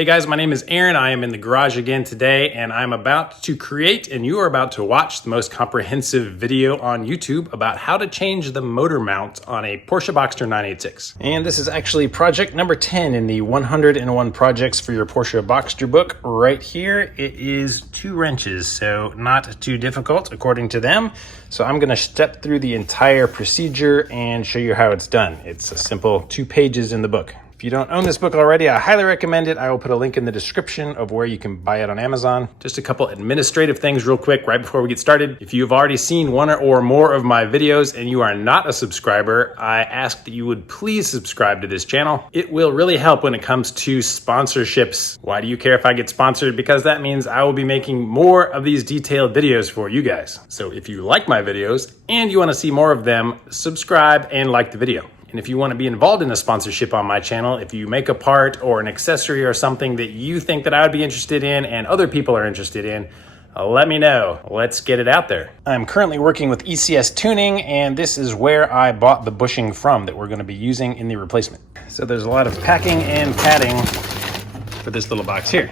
Hey guys, my name is Aaron. I am in the garage again today, and I'm about to create, and you are about to watch, the most comprehensive video on YouTube about how to change the motor mount on a Porsche Boxster 986. And this is actually project number 10 in the 101 projects for your Porsche Boxster book. Right here, it is 2 wrenches, so not too difficult according to them. So I'm gonna step through the entire procedure and show you how it's done. It's a simple 2 pages in the book. If you don't own this book already, I highly recommend it. I will put a link in the description of where you can buy it on Amazon. Just a couple administrative things real quick right before we get started. If you've already seen one or more of my videos and you are not a subscriber, I ask that you would please subscribe to this channel. It will really help when it comes to sponsorships. Why do you care if I get sponsored? Because that means I will be making more of these detailed videos for you guys. So if you like my videos and you want to see more of them, subscribe and like the video. And if you want to be involved in a sponsorship on my channel, if you make a part or an accessory or something that you think that I would be interested in and other people are interested in, let me know. Let's get it out there. I'm currently working with ECS Tuning, and this is where I bought the bushing from that we're going to be using in the replacement. So there's a lot of packing and padding for this little box here.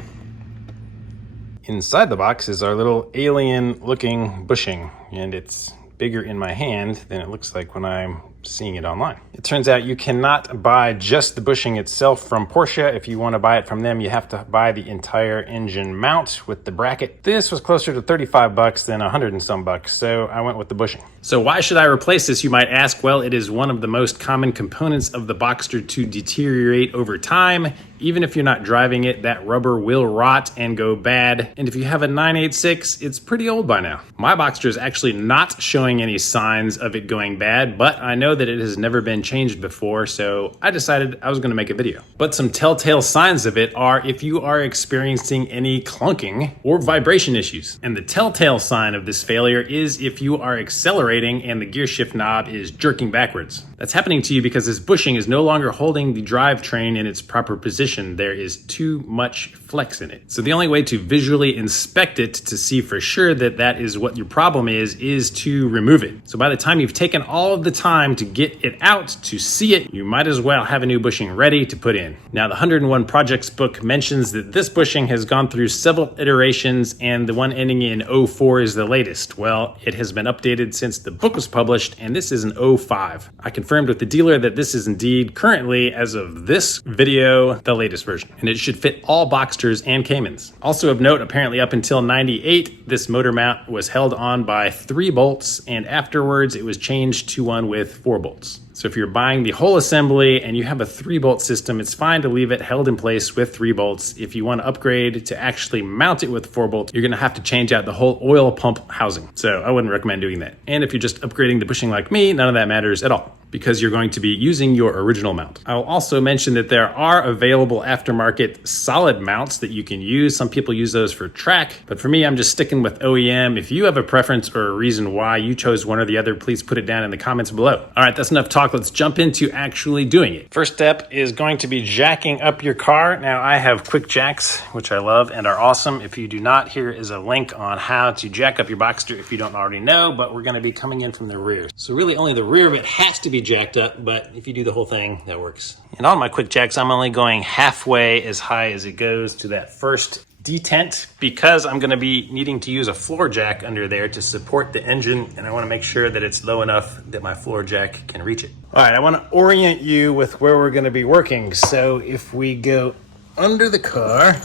Inside the box is our little alien looking bushing, and it's bigger in my hand than it looks like when I'm seeing it online. It turns out you cannot buy just the bushing itself from Porsche. If you want to buy it from them, you have to buy the entire engine mount with the bracket. This was closer to 35 bucks than 100 and some bucks, so I went with the bushing. So why should I replace this, you might ask? Well, it is one of the most common components of the Boxster to deteriorate over time. Even if you're not driving it, that rubber will rot and go bad. And if you have a 986, it's pretty old by now. My Boxster is actually not showing any signs of it going bad, but I know that it has never been changed before, so I decided I was going to make a video. But some telltale signs of it are if you are experiencing any clunking or vibration issues. And the telltale sign of this failure is if you are accelerating and the gear shift knob is jerking backwards. That's happening to you because this bushing is no longer holding the drivetrain in its proper position. There is too much flex in it. So the only way to visually inspect it to see for sure that that is what your problem is to remove it. So by the time you've taken all of the time to get it out, to see it, you might as well have a new bushing ready to put in. Now, the 101 Projects book mentions that this bushing has gone through several iterations and the one ending in 04 is the latest. Well, it has been updated since the book was published, and this is an 05. I confirmed with the dealer that this is indeed currently, as of this video, the latest version, and it should fit all Boxsters and Caymans. Also of note, apparently up until 98, this motor mount was held on by 3 bolts, and afterwards it was changed to one with 4 bolts. So if you're buying the whole assembly and you have a 3-bolt system, it's fine to leave it held in place with 3 bolts. If you want to upgrade to actually mount it with 4 bolts, you're going to have to change out the whole oil pump housing. So I wouldn't recommend doing that. And if you're just upgrading the bushing like me, none of that matters at all, because you're going to be using your original mount. I'll also mention that there are available aftermarket solid mounts that you can use. Some people use those for track, but for me, I'm just sticking with OEM. If you have a preference or a reason why you chose one or the other, please put it down in the comments below. All right, that's enough talk. Let's jump into actually doing it. First step is going to be jacking up your car. Now, I have QuickJacks, which I love and are awesome. If you do not, here is a link on how to jack up your Boxster if you don't already know, but we're going to be coming in from the rear. So really only the rear of it has to be jacked up, but if you do the whole thing, that works. And on my QuickJacks, I'm only going halfway as high as it goes to that first detent, because I'm going to be needing to use a floor jack under there to support the engine, and I want to make sure that it's low enough that my floor jack can reach it. All right, I want to orient you with where we're going to be working. So if we go under the car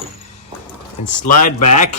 and slide back,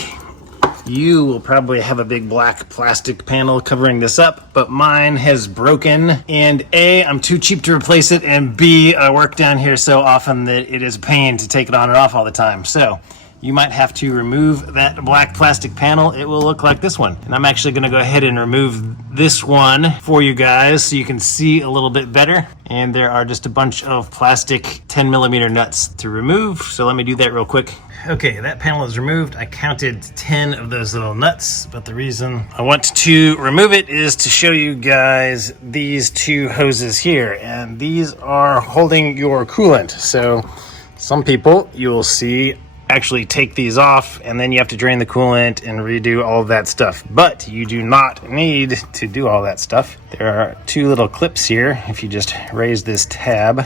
you will probably have a big black plastic panel covering this up, but mine has broken, and A, I'm too cheap to replace it, and B, I work down here so often that it is a pain to take it on and off all the time. So you might have to remove that black plastic panel. It will look like this one. And I'm actually gonna go ahead and remove this one for you guys so you can see a little bit better. And there are just a bunch of plastic 10mm nuts to remove. So let me do that real quick. Okay, that panel is removed. I counted 10 of those little nuts, but the reason I want to remove it is to show you guys these 2 hoses here. And these are holding your coolant. So some people, you will see, actually take these off, and then you have to drain the coolant and redo all of that stuff. But you do not need to do all that stuff. There are 2 little clips here. If you just raise this tab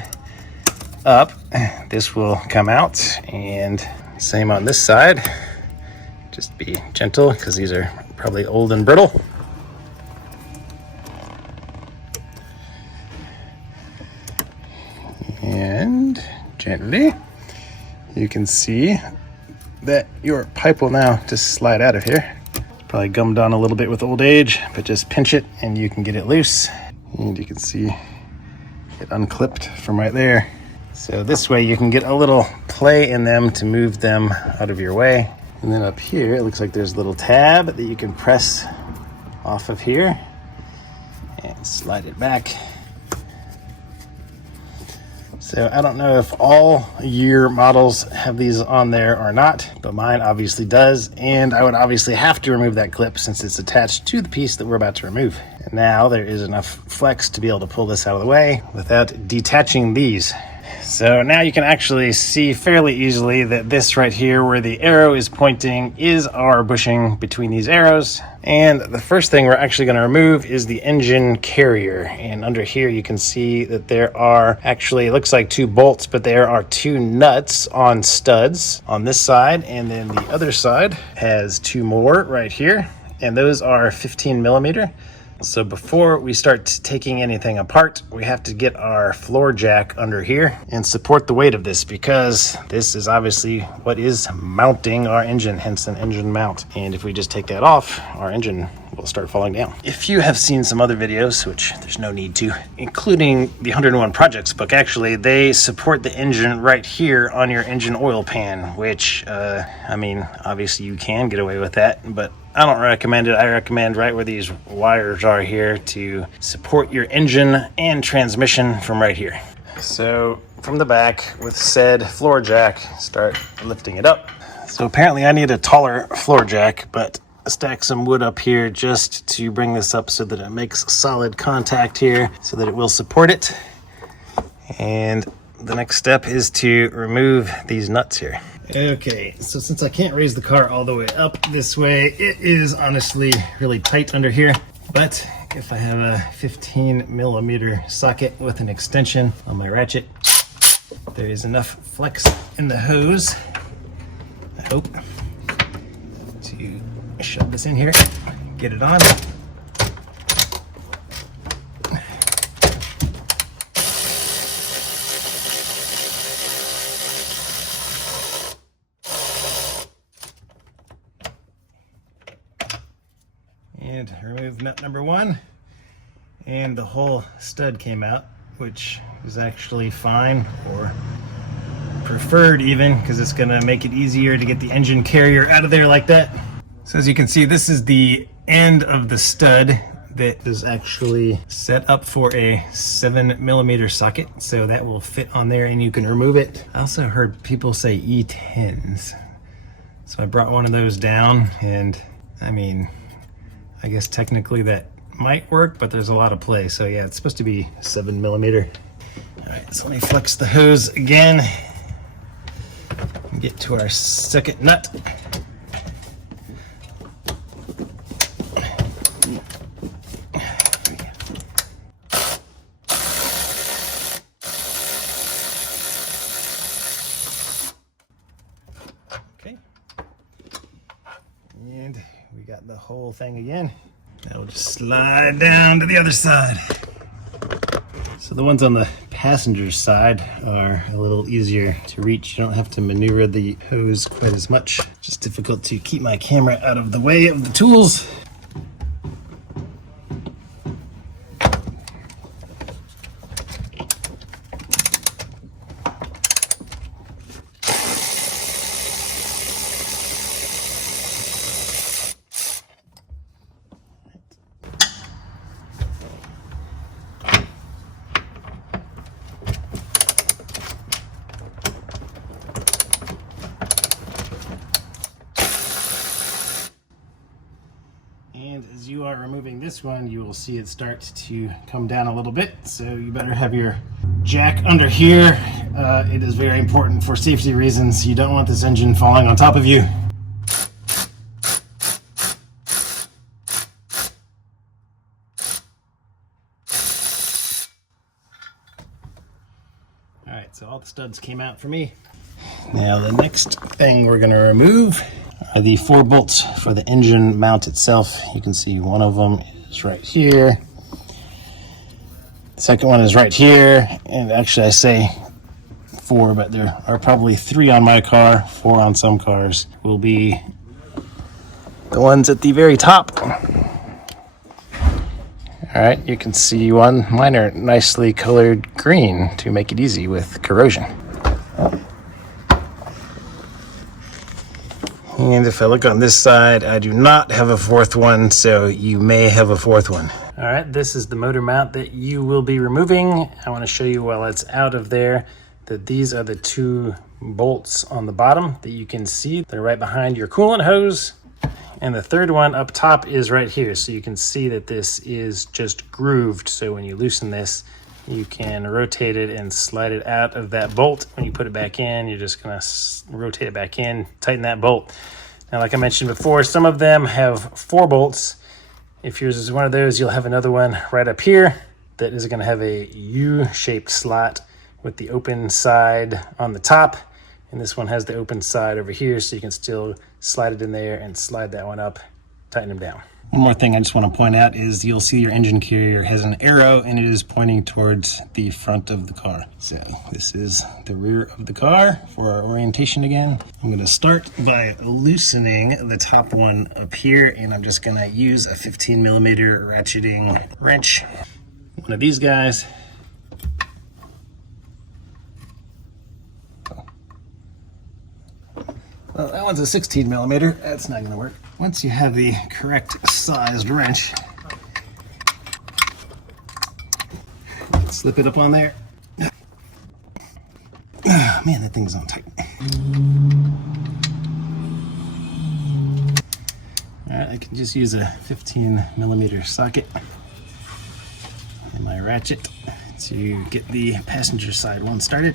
up, this will come out, and Same on this side. Just be gentle because these are probably old and brittle. And gently, you can see that your pipe will now just slide out of here. Probably gummed on a little bit with old age, but just pinch it and you can get it loose. And you can see it unclipped from right there. So this way you can get a little play in them to move them out of your way. And then up here, it looks like there's a little tab that you can press off of here and slide it back. So I don't know if all year models have these on there or not, but mine obviously does. And I would obviously have to remove that clip since it's attached to the piece that we're about to remove. And now there is enough flex to be able to pull this out of the way without detaching these. So now you can actually see fairly easily that this right here where the arrow is pointing is our bushing between these arrows. And the first thing we're actually going to remove is the engine carrier. And under here you can see that there are actually, it looks like 2 bolts, but there are 2 nuts on studs on this side. And then the other side has 2 more right here. And those are 15 millimeter. So before we start taking anything apart, we have to get our floor jack under here and support the weight of this, because this is obviously what is mounting our engine, hence an engine mount. And if we just take that off, our engine will start falling down. If you have seen some other videos, which there's no need to, including the 101 Projects book, actually, they support the engine right here on your engine oil pan, which, I mean, obviously you can get away with that, but I don't recommend it. I recommend right where these wires are here to support your engine and transmission from right here. So from the back with said floor jack, start lifting it up. So apparently I need a taller floor jack, but I stack some wood up here just to bring this up so that it makes solid contact here so that it will support it. And the next step is to remove these nuts here. Okay, so since I can't raise the car all the way up this way, it is honestly really tight under here. But if I have a 15 millimeter socket with an extension on my ratchet, there is enough flex in the hose, I hope, to shove this in here, get it on. And remove nut number 1, and the whole stud came out, which is actually fine, or preferred even, because it's going to make it easier to get the engine carrier out of there like that. So as you can see, this is the end of the stud that is actually set up for a 7 millimeter socket, so that will fit on there and you can remove it. I also heard people say E10s, so I brought one of those down, and I mean, I guess technically that might work, but there's a lot of play. So yeah, it's supposed to be 7 millimeter. All right, so let me flex the hose again and get to our second nut. Okay. And we got the whole thing again. Now we'll just slide down to the other side. So the ones on the passenger side are a little easier to reach. You don't have to maneuver the hose quite as much. Just difficult to keep my camera out of the way of the tools. And as you are removing this one, you will see it start to come down a little bit. So you better have your jack under here. It is very important for safety reasons. You don't want this engine falling on top of you. All right, so all the studs came out for me. Now the next thing we're going to remove are the 4 bolts for the engine mount itself. You can see one of them is right here. The second one is right here, and actually I say 4, but there are probably 3 on my car, 4 on some cars. Will be the ones at the very top. All right, you can see one. Mine are nicely colored green to make it easy with corrosion. And if I look on this side, I do not have a 4th one, so you may have a 4th one. All right, this is the motor mount that you will be removing. I want to show you while it's out of there that these are the 2 bolts on the bottom that you can see. They're right behind your coolant hose. And the 3rd one up top is right here. So you can see that this is just grooved. So when you loosen this, you can rotate it and slide it out of that bolt. When you put it back in, you're just gonna rotate it back in, tighten that bolt. Now, like I mentioned before, some of them have 4 bolts. If yours is one of those, you'll have another one right up here that is gonna have a U-shaped slot with the open side on the top. And this one has the open side over here, so you can still slide it in there and slide that one up, tighten them down. One more thing I just want to point out is you'll see your engine carrier has an arrow and it is pointing towards the front of the car. So this is the rear of the car for our orientation again. I'm going to start by loosening the top one up here, and I'm just going to use a 15mm ratcheting wrench. One of these guys. Well, that one's a 16mm. That's not going to work. Once you have the correct sized wrench, slip it up on there. Oh, man, that thing's on tight. All right, I can just use a 15mm socket and my ratchet to get the passenger side one started.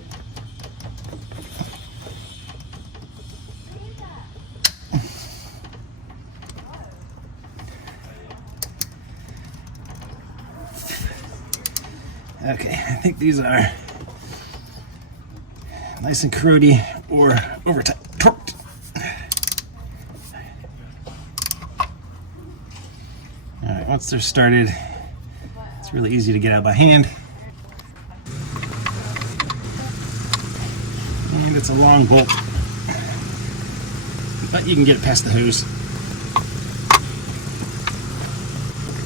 Okay, I think these are nice and corrody or over torqued. All right, once they're started, it's really easy to get out by hand. And it's a long bolt, but you can get it past the hose.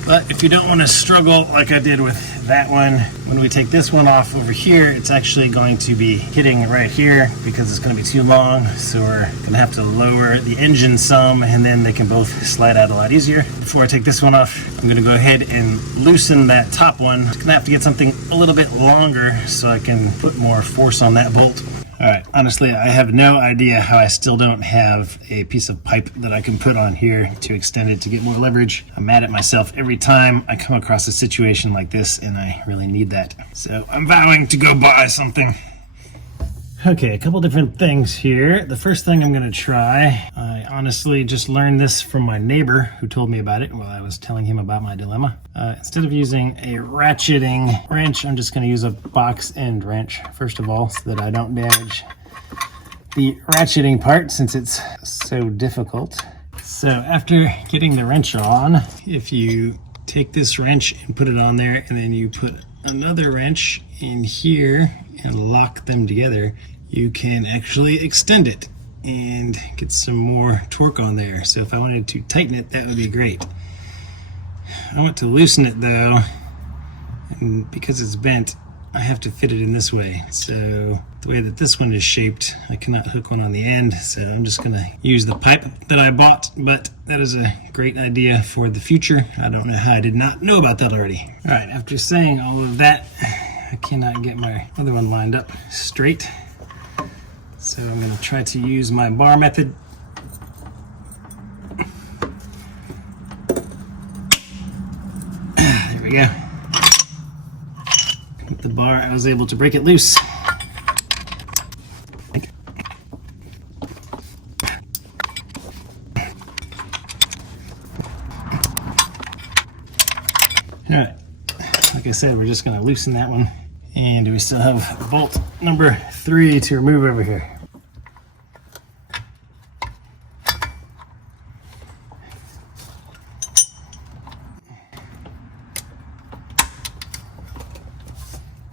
But if you don't want to struggle like I did with that one, when we take this one off over here, it's actually going to be hitting right here because it's going to be too long. So we're going to have to lower the engine some, and then they can both slide out a lot easier. Before I take this one off, I'm going to go ahead and loosen that top one. I'm going to have to get something a little bit longer so I can put more force on that bolt. All right, honestly, I have no idea how I still don't have a piece of pipe that I can put on here to extend it to get more leverage. I'm mad at myself every time I come across a situation like this, and I really need that. So I'm vowing to go buy something. Okay, a couple different things here. The first thing I'm gonna try, I honestly just learned this from my neighbor who told me about it while I was telling him about my dilemma. Instead of using a ratcheting wrench, I'm just gonna use a box end wrench, first of all, so that I don't damage the ratcheting part since it's so difficult. So after getting the wrench on, if you take this wrench and put it on there, and then you put another wrench in here and lock them together, you can actually extend it and get some more torque on there. So if I wanted to tighten it, that would be great. I want to loosen it though, and because it's bent, I have to fit it in this way. So the way that this one is shaped, I cannot hook one on the end, so I'm just gonna use the pipe that I bought, but that is a great idea for the future. I don't know how I did not know about that already. All right, after saying all of that, I cannot get my other one lined up straight. So I'm gonna try to use my bar method. There we go. With the bar, I was able to break it loose. All right, like I said, we're just gonna loosen that one. And we still have bolt number 3 to remove over here.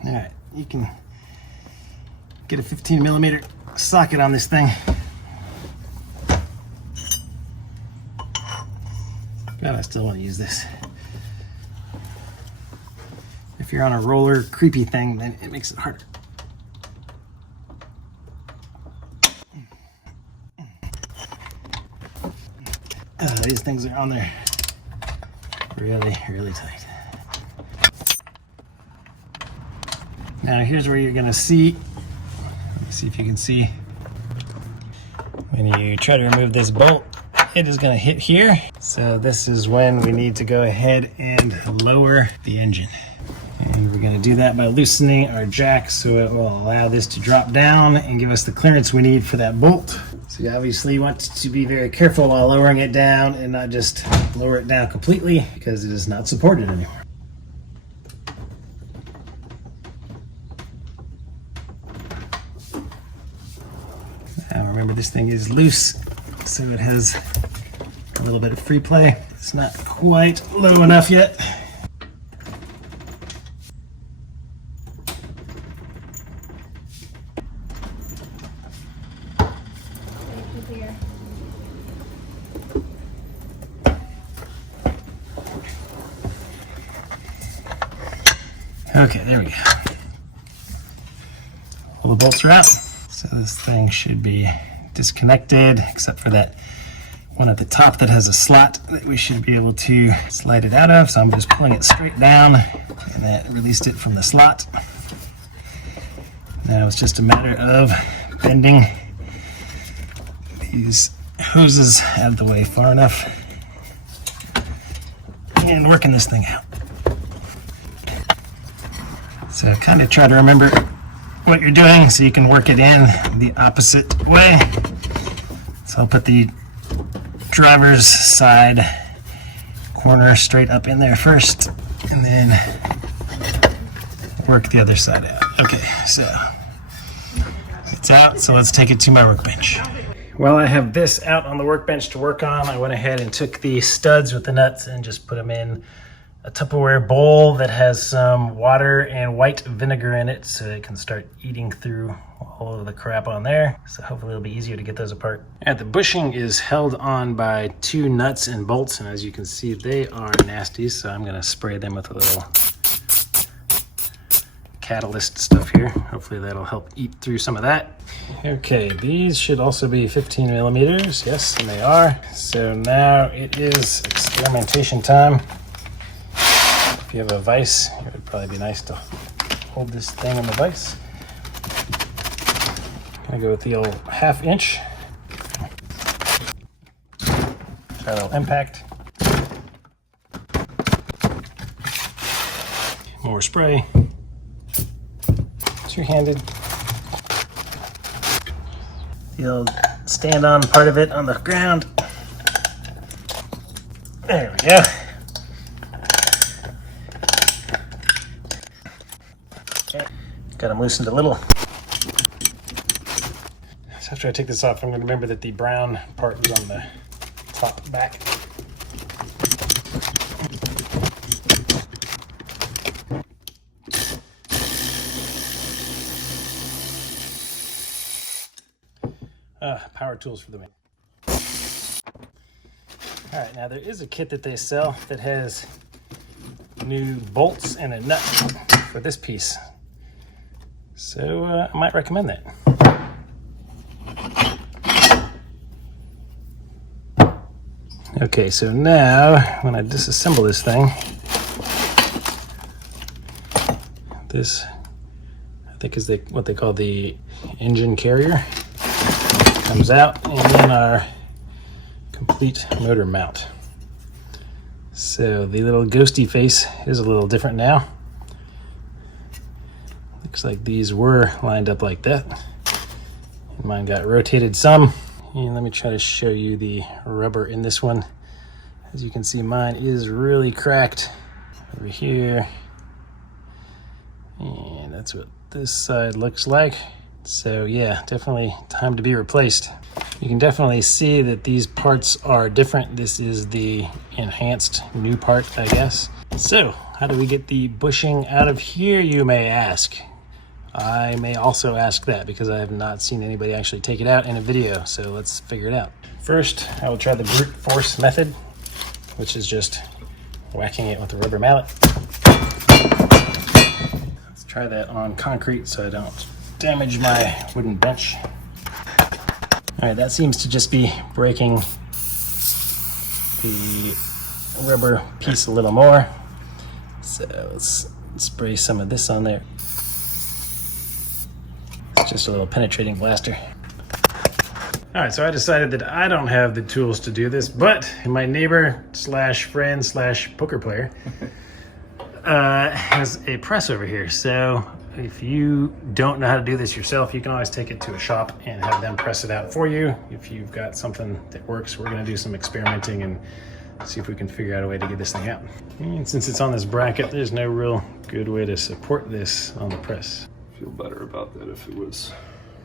All right, you can get a 15mm socket on this thing. God, I still want to use this. If you're on a roller, creepy thing, then it makes it harder. These things are on there really, really tight. Now here's where you're gonna see, let me see if you can see, when you try to remove this bolt, it is gonna hit here. So this is when we need to go ahead and lower the engine. And we're gonna do that by loosening our jack so it will allow this to drop down and give us the clearance we need for that bolt. So you obviously want to be very careful while lowering it down and not just lower it down completely because it is not supported anymore. Now remember, this thing is loose, so it has a little bit of free play. It's not quite low enough yet. Okay, there we go. All the bolts are out. So this thing should be disconnected, except for that one at the top that has a slot that we should be able to slide it out of. So I'm just pulling it straight down, and that released it from the slot. Now it's just a matter of bending these hoses out of the way far enough and working this thing out. So kind of try to remember what you're doing so you can work it in the opposite way. So I'll put the driver's side corner straight up in there first and then work the other side out. Okay, so it's out, so let's take it to my workbench. While I have this out on the workbench to work on, I went ahead and took the studs with the nuts and just put them in a Tupperware bowl that has some water and white vinegar in it so it can start eating through all of the crap on there. So hopefully it'll be easier to get those apart. And the bushing is held on by 2 nuts and bolts, and as you can see, they are nasty. So I'm gonna spray them with a little catalyst stuff here. Hopefully that'll help eat through some of that. Okay, these should also be 15mm. Yes, and they are. So now it is experimentation time. If you have a vise, it would probably be nice to hold this thing in the vise. I'm gonna go with the old 1/2 inch. Try a little impact. More spray. Two-handed. You'll stand on part of it on the ground. There we go. Got them loosened a little. So after I take this off, I'm going to remember that the brown part is on the top back. Power tools for the win. All right, now there is a kit that they sell that has new bolts and a nut for this piece. So I might recommend that. Okay, so now when I disassemble this thing, this I think is what they call the engine carrier comes out, and then our complete motor mount. So the little ghosty face is a little different now. Looks like these were lined up like that. And mine got rotated some. And let me try to show you the rubber in this one. As you can see, mine is really cracked over here. And that's what this side looks like. So yeah, definitely time to be replaced. You can definitely see that these parts are different. This is the enhanced new part, I guess. So, how do we get the bushing out of here, you may ask? I may also ask that because I have not seen anybody actually take it out in a video, so let's figure it out. First, I will try the brute force method, which is just whacking it with a rubber mallet. Let's try that on concrete so I don't damage my wooden bench. All right, that seems to just be breaking the rubber piece a little more. So let's spray some of this on there. It's just a little penetrating blaster. All right, so I decided that I don't have the tools to do this, but my neighbor slash friend slash poker player has a press over here. So if you don't know how to do this yourself, you can always take it to a shop and have them press it out for you. If you've got something that works, we're gonna do some experimenting and see if we can figure out a way to get this thing out. And since it's on this bracket, there's no real good way to support this on the press. I feel better about that if it was.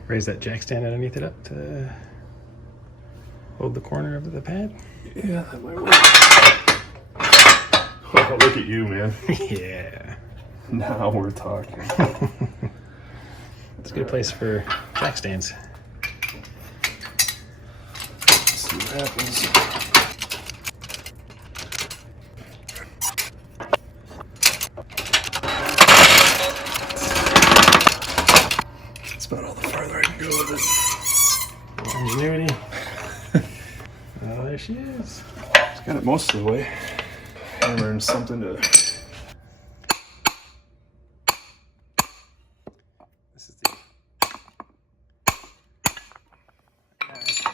Raise that jack stand underneath it up to hold the corner of the pad. Yeah, that might work. Oh, look at you, man. Yeah. Now we're talking. It's a good place for jack stands. Let's see what happens. That's about all the farther I can go with it. Ingenuity. Oh, there she is. Just got it most of the way. Hammering something to.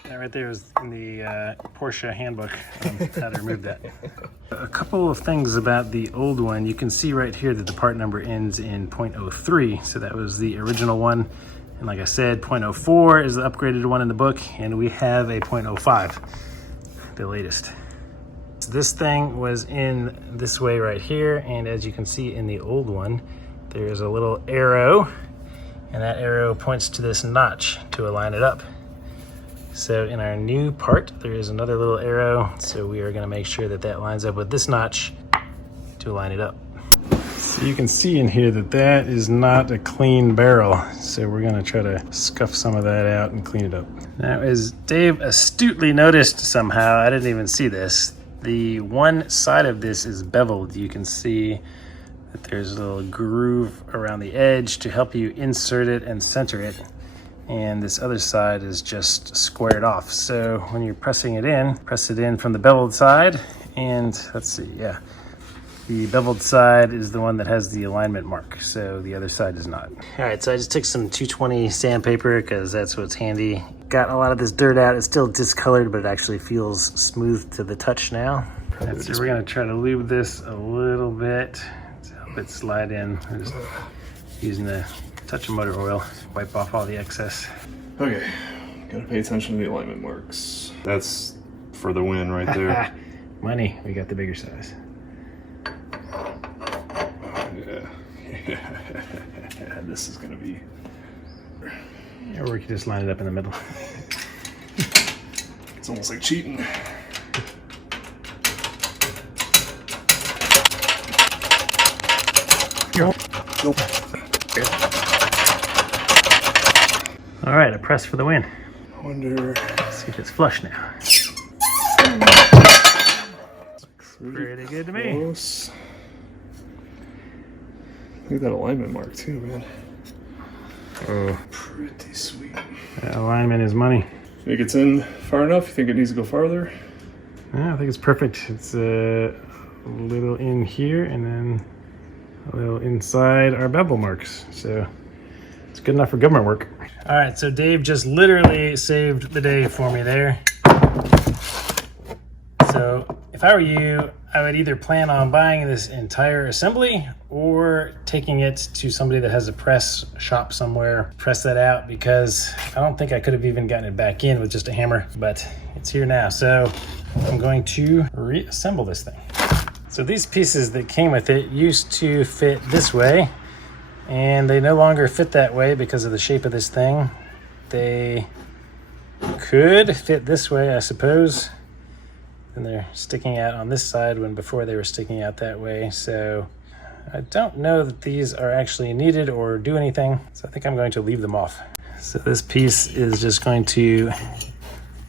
That right there is in the Porsche handbook on how to remove that. A couple of things about the old one. You can see right here that the part number ends in 0.03. So that was the original one. And like I said, 0.04 is the upgraded one in the book. And we have a 0.05, the latest. So this thing was in this way right here. And as you can see in the old one, there's a little arrow. And that arrow points to this notch to align it up. So in our new part, there is another little arrow. So we are gonna make sure that that lines up with this notch to line it up. So you can see in here that that is not a clean barrel. So we're gonna try to scuff some of that out and clean it up. Now, as Dave astutely noticed somehow, I didn't even see this, the one side of this is beveled. You can see that there's a little groove around the edge to help you insert it and center it. And this other side is just squared off. So when you're pressing it in, press it in from the beveled side. And let's see, yeah. The beveled side is the one that has the alignment mark. So the other side does not. All right, so I just took some 220 sandpaper because that's what's handy. Got a lot of this dirt out. It's still discolored, but it actually feels smooth to the touch now. And so we're gonna try to lube this a little bit to help it slide in. We're just using the touch of motor oil, wipe off all the excess. Okay, gotta pay attention to the alignment marks. That's for the win right there. Money, we got the bigger size. Yeah, this is gonna be. Or we could just line it up in the middle. It's almost like cheating. Nope. All right, a press for the win. I wonder. Let's see if it's flush now. Pretty good to me. Close. Look at that alignment mark too, man. Oh, Pretty sweet. that alignment is money. Think it's in far enough? You think it needs to go farther? Yeah, I think it's perfect. It's a little in here and then a little inside our bevel marks. So it's good enough for government work. All right, so Dave just literally saved the day for me there. So if I were you, I would either plan on buying this entire assembly or taking it to somebody that has a press shop somewhere, press that out, because I don't think I could have even gotten it back in with just a hammer, but it's here now. So I'm going to reassemble this thing. So these pieces that came with it used to fit this way, and they no longer fit that way because of the shape of this thing. They could fit this way, I suppose. And they're sticking out on this side when before they were sticking out that way. So I don't know that these are actually needed or do anything. So I think I'm going to leave them off. So this piece is just going to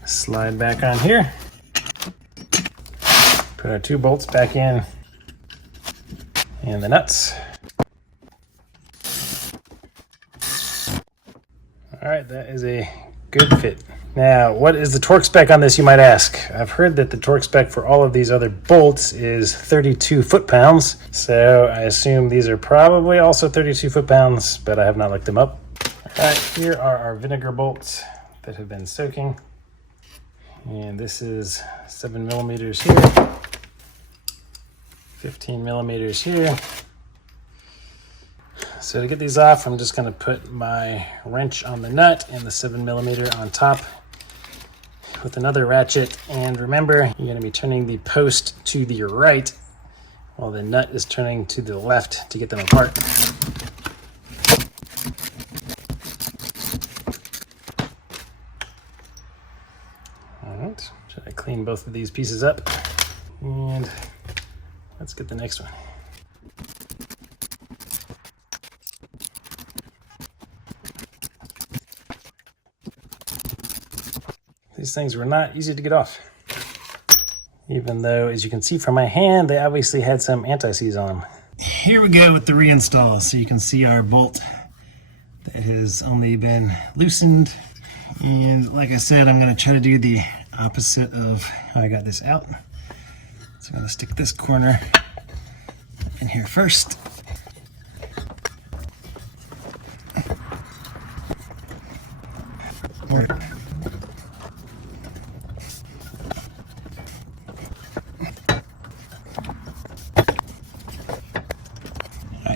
slide back on here. Put our 2 bolts back in and the nuts. All right, that is a good fit. Now, what is the torque spec on this, you might ask? I've heard that the torque spec for all of these other bolts is 32 foot-pounds, so I assume these are probably also 32 foot-pounds, but I have not looked them up. All right, here are our vinegar bolts that have been soaking. And this is 7 millimeters here, 15 millimeters here. So to get these off, I'm just going to put my wrench on the nut and the 7 millimeter on top with another ratchet. And remember, you're going to be turning the post to the right while the nut is turning to the left to get them apart. All right, should I clean both of these pieces up? And let's get the next one. These things were not easy to get off. Even though, as you can see from my hand, they obviously had some anti-seize on them. Here we go with the reinstall. So you can see our bolt that has only been loosened. And like I said, I'm going to try to do the opposite of how I got this out. So I'm going to stick this corner in here first.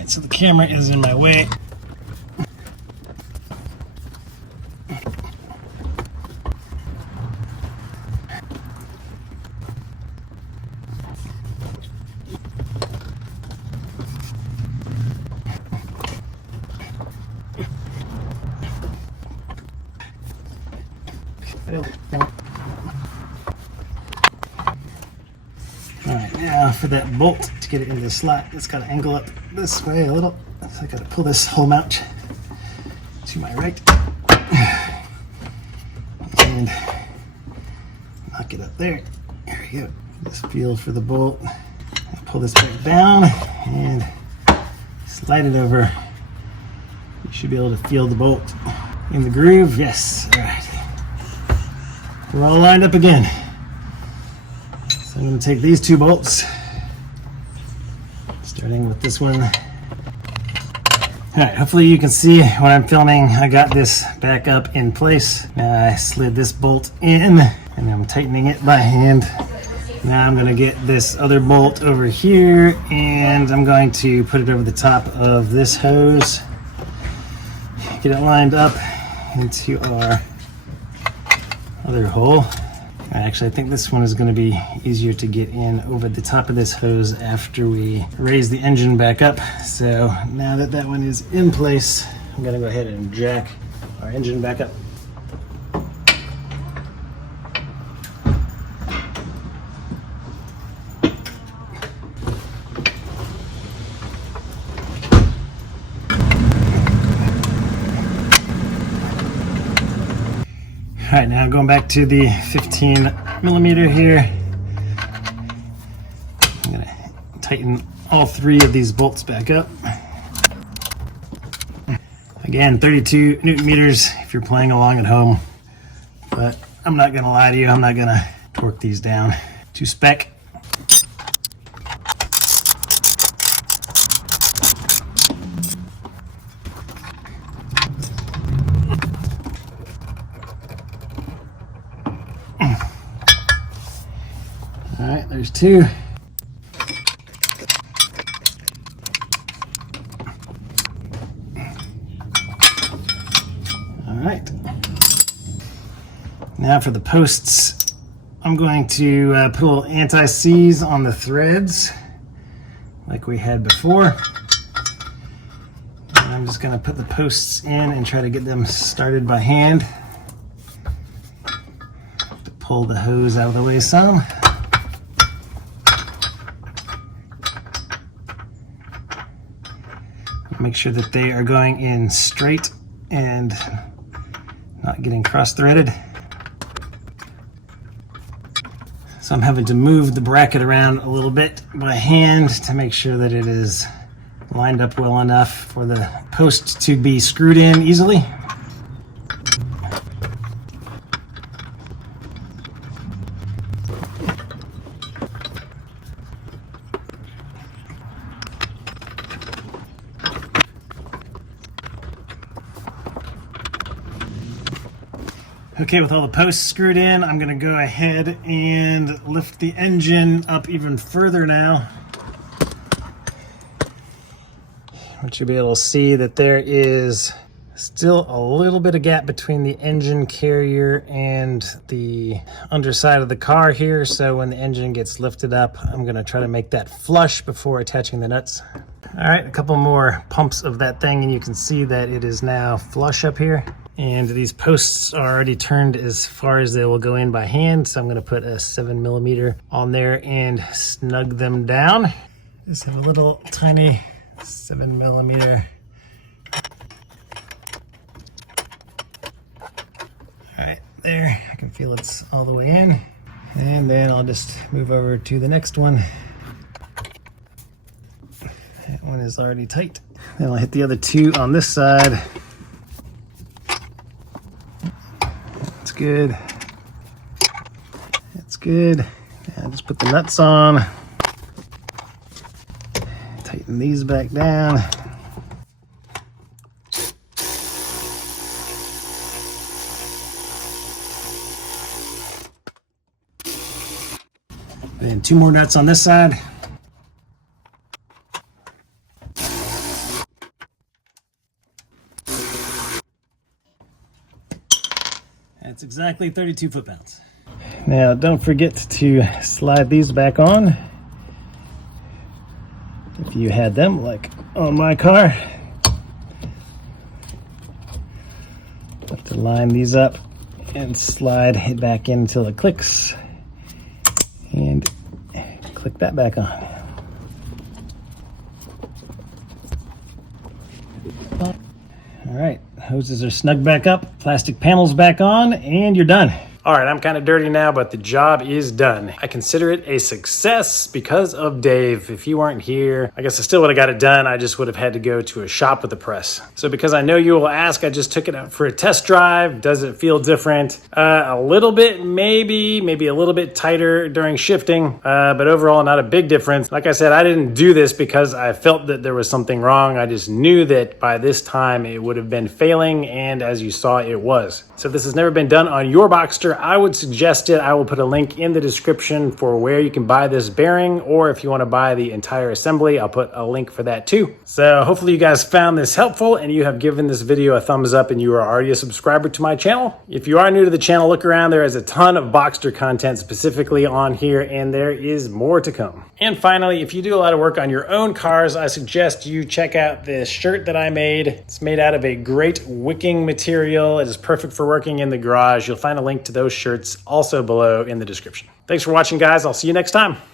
So the camera is in my way. All right, now for that bolt to get it into the slot, it's got to angle up this way a little. So I got to pull this whole mount to my right and knock it up there. There we go. Just feel for the bolt. Pull this back down and slide it over. You should be able to feel the bolt in the groove. Yes. All right. We're all lined up again. So I'm going to take these 2 bolts, starting with this one. All right, hopefully you can see when I'm filming, I got this back up in place. Now I slid this bolt in and I'm tightening it by hand. Now I'm going to get this other bolt over here and I'm going to put it over the top of this hose. Get it lined up into our other hole. Actually, I think this one is going to be easier to get in over the top of this hose after we raise the engine back up. So now that that one is in place, I'm going to go ahead and jack our engine back up. All right, now going back to the 15 millimeter here. I'm gonna tighten all 3 of these bolts back up. Again, 32 Newton meters if you're playing along at home, but I'm not gonna lie to you, I'm not gonna torque these down to spec. All right, there's 2. All right. Now for the posts, I'm going to put a little anti-seize on the threads like we had before. And I'm just going to put the posts in and try to get them started by hand. pull the hose out of the way some. Make sure that they are going in straight and not getting cross-threaded. So I'm having to move the bracket around a little bit by hand to make sure that it is lined up well enough for the post to be screwed in easily. Okay, with all the posts screwed in, I'm gonna go ahead and lift the engine up even further now. But you'll be able to see that there is still a little bit of gap between the engine carrier and the underside of the car here. So when the engine gets lifted up, I'm gonna try to make that flush before attaching the nuts. All right, a couple more pumps of that thing and you can see that it is now flush up here. And these posts are already turned as far as they will go in by hand. So I'm gonna put a 7mm on there and snug them down. Just have a little tiny 7mm. All right, there, I can feel it's all the way in. And then I'll just move over to the next one. That one is already tight. Then I'll hit the other two on this side. That's good. That's good. Now just put the nuts on. Tighten these back down. Then two more nuts on this side. That's exactly 32 foot-pounds. Now don't forget to slide these back on if you had them, like on my car. Have to line these up and slide it back in until it clicks, and click that back on. All right, hoses are snug back up, plastic panels back on, and you're done. All right, I'm kind of dirty now, but the job is done. I consider it a success because of Dave. If you weren't here, I guess I still would have got it done. I just would have had to go to a shop with the press. So because I know you will ask, I just took it out for a test drive. Does it feel different? A little bit, maybe a little bit tighter during shifting, but overall not a big difference. Like I said, I didn't do this because I felt that there was something wrong. I just knew that by this time it would have been failing, and as you saw, it was. So if this has never been done on your Boxster, I would suggest it. I will put a link in the description for where you can buy this bearing, or if you want to buy the entire assembly, I'll put a link for that too. So hopefully you guys found this helpful and you have given this video a thumbs up and you are already a subscriber to my channel. If you are new to the channel, look around. There is a ton of Boxster content specifically on here, and there is more to come. And finally, if you do a lot of work on your own cars, I suggest you check out this shirt that I made. It's made out of a great wicking material. It is perfect for working in the garage. You'll find a link to those shirts also below in the description. Thanks for watching, guys. I'll see you next time.